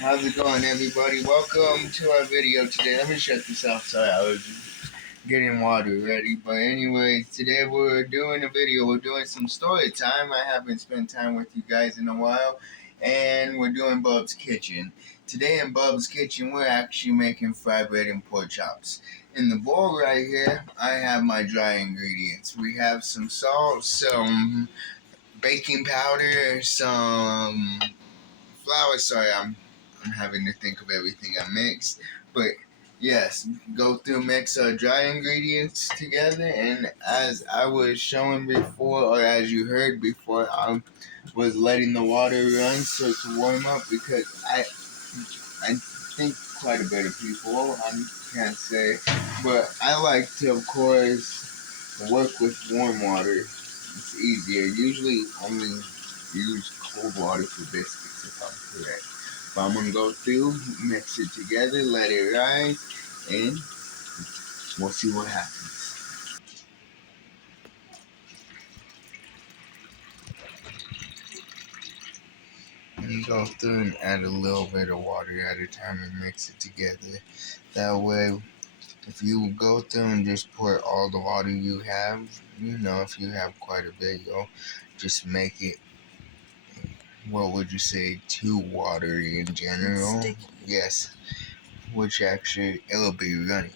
How's it going, everybody? Welcome to our video today. Let me shut this off. Sorry, I was getting water ready. But anyway, today we're doing a video. We're doing some story time. I haven't spent time with you guys in a while. And we're doing BUBZ Kitchen. Today in BUBZ Kitchen, we're actually making fried bread and pork chops. In the bowl right here, I have my dry ingredients. We have some salt, some baking powder, some flour. Sorry, I'm having to think of everything I mixed. But yes, go through mix our dry ingredients together, and as I was showing before, or as you heard before, I was letting the water run so to warm up because I think quite a bit of people, I can't say, but I like to, of course, work with warm water. It's easier. Usually only use cold water for biscuits if I'm correct. But I'm gonna go through, mix it together, let it rise, and we'll see what happens. And go through and add a little bit of water at a time and mix it together. That way, if you go through and just pour all the water you have, if you have quite a bit, you'll just make it, what would you say, too watery in general? Yes, which actually, it'll be runny.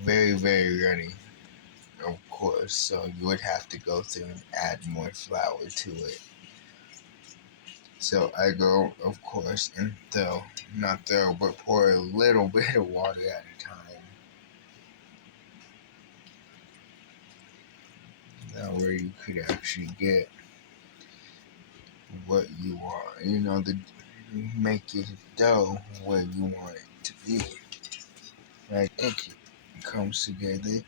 Very, very runny, of course, so you would have to go through and add more flour to it. So I go, of course, and but pour a little bit of water at a time. That way you could actually get what you want, make your dough where you want it to be. Right, it comes together.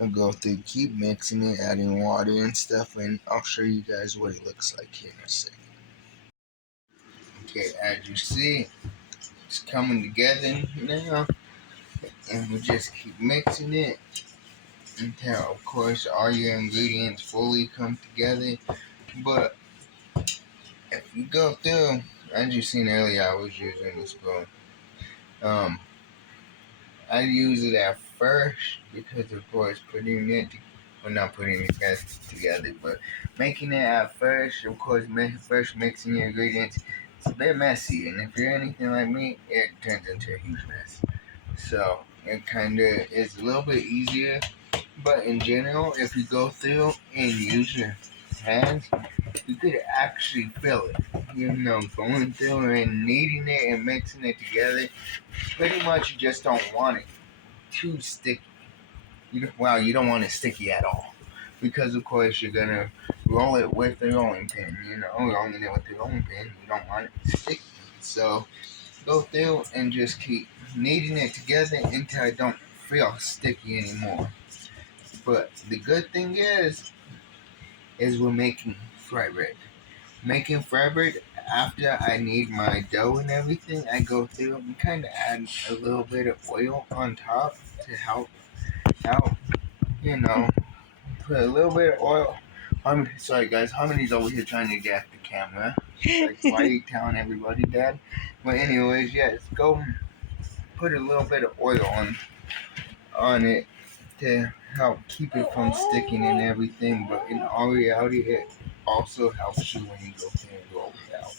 I'll go through, keep mixing it, adding water and stuff, and I'll show you guys what it looks like here in a second. Okay, as you see, it's coming together now, and we just keep mixing it until, of course, all your ingredients fully come together. But if you go through, as you seen earlier, I was using this spoon. I use it at first because, of course, not putting it together, but making it at first, of course, first mixing your ingredients, it's a bit messy, and if you're anything like me, it turns into a huge mess. So it kind of is a little bit easier, but in general, if you go through and use your hands, you could actually feel it. Going through and kneading it and mixing it together. Pretty much, you just don't want it too sticky. You don't want it sticky at all, because of course you're gonna roll it with the rolling pin. Rolling it with the rolling pin, you don't want it sticky. So go through and just keep kneading it together until it don't feel sticky anymore. But the good thing is we're making fried bread. Making fried bread, after I knead my dough and everything, I go through and kind of add a little bit of oil on top to help out. Put a little bit of oil. Sorry guys, Harmony's over here trying to get the camera. Like, why are you telling everybody, Dad? But anyways, yes, go put a little bit of oil on it to help keep it from sticking and everything. But in all reality, it also helps you when you go through and roll it out.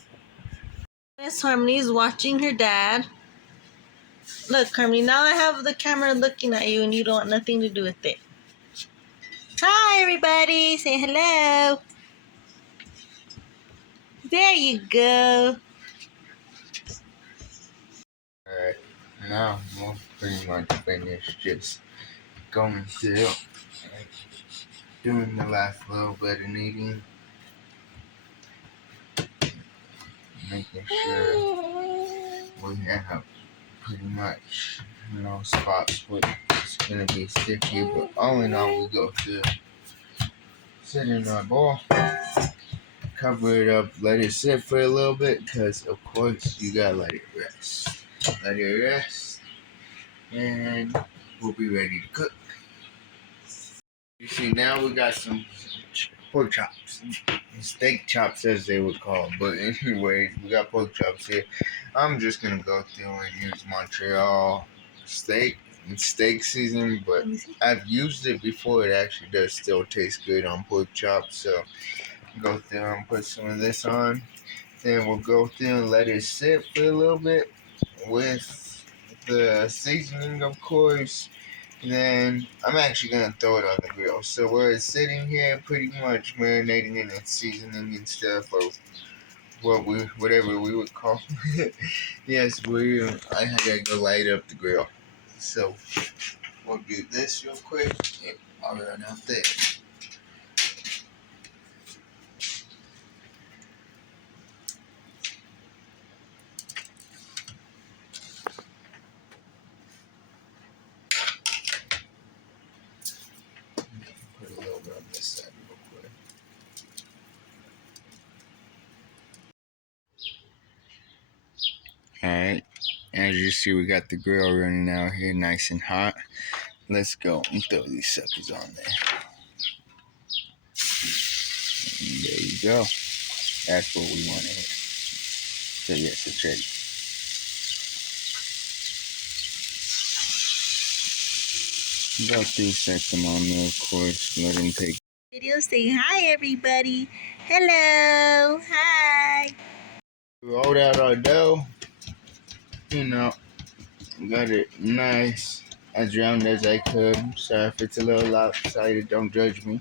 Miss Harmony's watching her dad. Look, Harmony, now I have the camera looking at you and you don't want nothing to do with it. Hi, everybody. Say hello. There you go. Alright, now we'll pretty much finish just going through and doing the last little bit of kneading. Making sure we have pretty much spots where it's gonna be sticky, but all in all, we go through, sit in our bowl, cover it up, let it sit for a little bit, because of course you gotta let it rest. Let it rest, and we'll be ready to cook. You see, now we got some pork chops, steak chops as they would call them. But anyways, we got pork chops here. I'm just gonna go through and use Montreal steak. It's steak season, but I've used it before. It actually does still taste good on pork chops. So go through and put some of this on. Then we'll go through and let it sit for a little bit with the seasoning, of course. Then I'm actually gonna throw it on the grill. So we're sitting here, pretty much marinating in its seasoning and stuff, or whatever we would call it. Yes, I had to go light up the grill. So we'll do this real quick. I'll run out there. Put a little bit on this side real quick. Alright, as you see, we got the grill running out here nice and hot. Let's go and throw these suckers on there. And there you go. That's what we want to hit. So yes, it's ready. About to set them on there, of course. Let them take. Video, say hi, everybody. Hello. Hi. We rolled out our dough. Got it nice, as round as I could. Sorry if it's a little lopsided, don't judge me.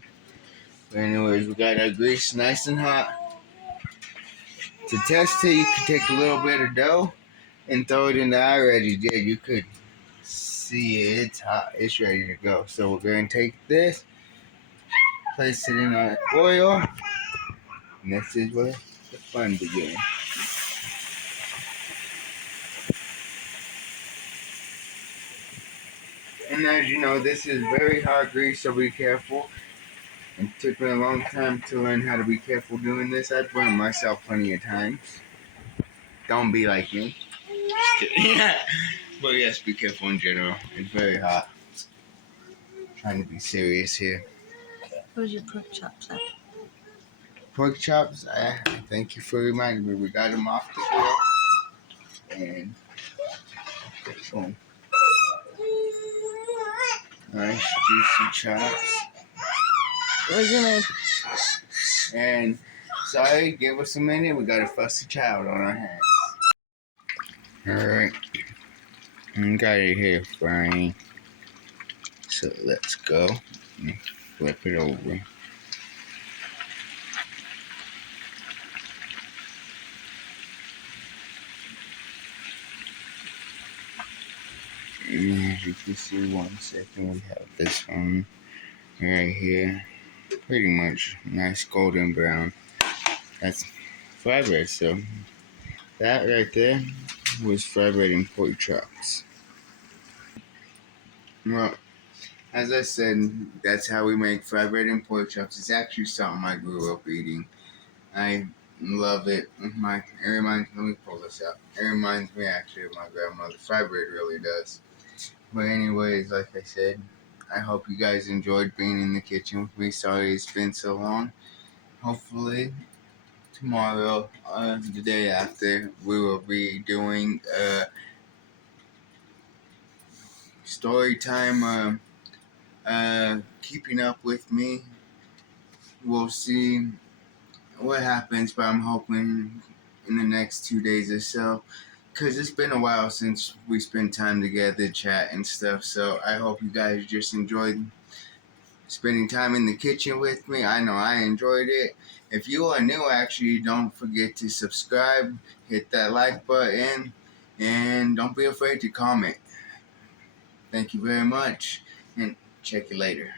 But anyways, we got our grease nice and hot. To test it, you can take a little bit of dough and throw it in the I already did. You could see it, it's hot, it's ready to go. So we're going to take this, place it in our oil, and this is where the fun begins. And as you know, this is very hot grease, so be careful. It took me a long time to learn how to be careful doing this. I've burned myself plenty of times. Don't be like me. But yes, be careful in general. It's very hot. Trying to be serious here. Where's your pork chops at? Pork chops, thank you for reminding me. We got them off the grill. And boom. Nice juicy chops. We're gonna. And sorry, give us a minute. We got a fussy child on our hands. Alright. Got it here frying. So let's go. Flip it over. And as you can see, 1 second, we have this one right here. Pretty much nice golden brown. That's fried bread, so that right there was fried bread and pork chops. Well, as I said, that's how we make fried bread and pork chops. It's actually something I grew up eating. I love it. Let me pull this out. It reminds me actually of my grandmother. Fried bread really does. But anyways, like I said, I hope you guys enjoyed being in the kitchen with me. Sorry it's been so long. Hopefully tomorrow, the day after, we will be doing story time, keeping up with me. We'll see what happens, but I'm hoping in the next 2 days or so, because it's been a while since we spent time together, chat and stuff. So I hope you guys just enjoyed spending time in the kitchen with me. I know I enjoyed it. If you are new, actually, don't forget to subscribe, hit that like button, and don't be afraid to comment. Thank you very much, and check you later.